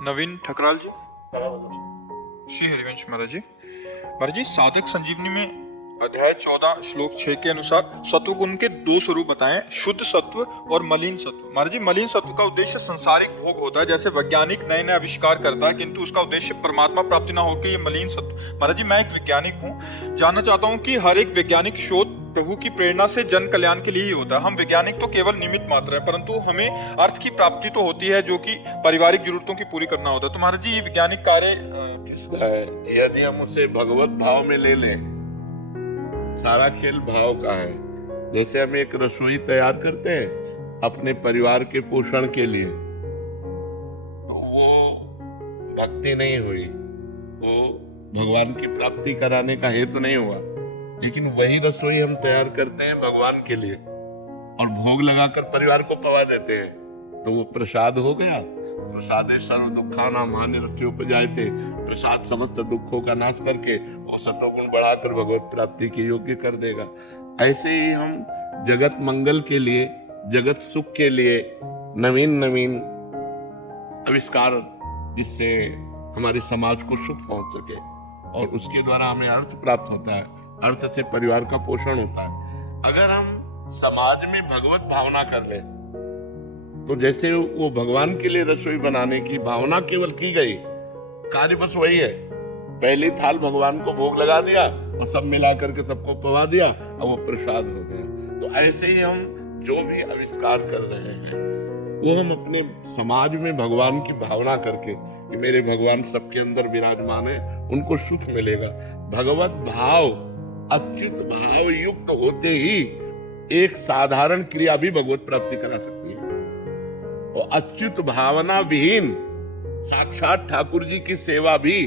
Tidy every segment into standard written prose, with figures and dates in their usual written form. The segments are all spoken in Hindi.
नवीन ठकराल जी। श्री हरिवंश महाराज जी। महाराज जी, साधक संजीवनी में अध्याय 14 श्लोक 6 के अनुसार सत्व गुण के दो स्वरूप बताएं, शुद्ध सत्व और मलिन सत्व। महाराज जी, मलिन सत्व का उद्देश्य संसारिक भोग होता है, जैसे वैज्ञानिक नए नए आविष्कार करता है, किंतु उसका उद्देश्य परमात्मा प्राप्ति ना होकर ये मलिन सत्व। महाराज जी, मैं एक वैज्ञानिक हूँ, जानना चाहता हूँ कि हर एक वैज्ञानिक शोध प्रभु की प्रेरणा से जन कल्याण के लिए ही होता है। हम वैज्ञानिक तो केवल निमित्त मात्र है, परंतु हमें अर्थ की प्राप्ति तो होती है, जो कि पारिवारिक जरूरतों की पूरी करना होता है। तो महाराज जी, ये वैज्ञानिक कार्य किसका है? यदि हम उसे भगवत भाव में ले लें, सारा खेल भाव का है। जैसे हम एक रसोई तैयार करते हैं अपने परिवार के पोषण के लिए, तो वो भक्ति नहीं हुई, वो भगवान की प्राप्ति कराने का हेतु नहीं हुआ। लेकिन वही रसोई हम तैयार करते हैं भगवान के लिए और भोग लगाकर परिवार को पवा देते हैं, तो वो प्रसाद हो गया। प्रसादे सर्व दुखानां हानिरस्योपजायते। प्रसाद समस्त दुखों का नाश करके वो सत्वगुण बढ़ाकर भगवत प्राप्ति के योग्य कर देगा। ऐसे ही हम जगत मंगल के लिए, जगत सुख के लिए नवीन नवीन आविष्कार, जिससे हमारे समाज को सुख पहुंच सके और उसके द्वारा हमें अर्थ प्राप्त होता है, अर्थ से परिवार का पोषण होता है। अगर हम समाज में भगवत भावना कर ले, तो जैसे वो भगवान के लिए रसोई बनाने की भावना केवल की गई, कार्य बस वही है। पहली थाल भगवान को भोग लगा दिया और सब मिला करके सबको पवा दिया और वो प्रसाद हो गया। तो ऐसे ही हम जो भी आविष्कार कर रहे हैं, वो हम अपने समाज में भगवान की भावना करके कि मेरे भगवान सबके अंदर विराजमान है, उनको सुख मिलेगा। भगवत भाव, अच्युत भाव युक्त होते ही एक साधारण क्रिया भी भगवत प्राप्ति करा सकती है। और अच्युत भावना विहीन साक्षात ठाकुर जी की सेवा भी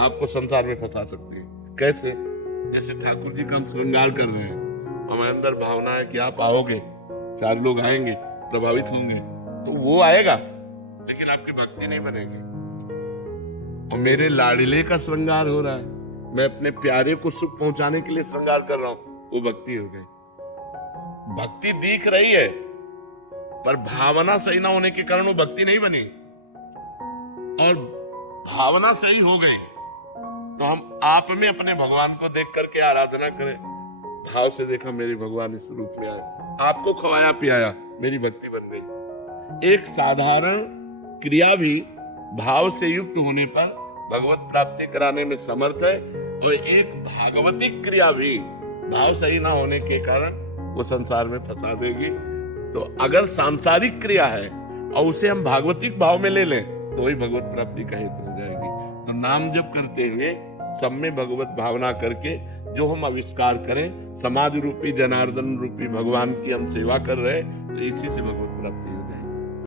आपको संसार में फंसा सकती है। कैसे? जैसे ठाकुर जी का हम श्रृंगार कर रहे हैं, हमारे अंदर भावना है कि आप आओगे, 4 लोग आएंगे, प्रभावित होंगे, तो वो आएगा, लेकिन आपकी भक्ति नहीं बनेगी। और मेरे लाडले का श्रृंगार हो रहा है, मैं अपने प्यारे को सुख पहुंचाने के लिए श्रृंगार कर रहा हूं, वो भक्ति हो गई। भक्ति दिख रही है, पर भावना सही ना होने के कारण वो भक्ति नहीं बनी। और भावना सही हो गई तो हम आप में अपने भगवान को देख करके आराधना करें। भाव से देखा मेरे भगवान इस रूप में आए, आपको खवाया पियाया, मेरी भक्ति बन गई। एक साधारण क्रिया भी भाव से युक्त होने पर भगवत प्राप्ति कराने में समर्थ है, और एक भागवतिक क्रिया भी भाव सही ना होने के कारण वो संसार में फंसा देगी। तो अगर सांसारिक क्रिया है और उसे हम भागवतिक भाव में ले लें, तो वही भगवत प्राप्ति का हेतु हो जाएगी। तो नाम जप करते हुए सब में भगवत भावना करके जो हम आविष्कार करें, समाज रूपी जनार्दन रूपी भगवान की हम सेवा कर रहे हैं, तो इसी से भगवत प्राप्ति हो जाएगी।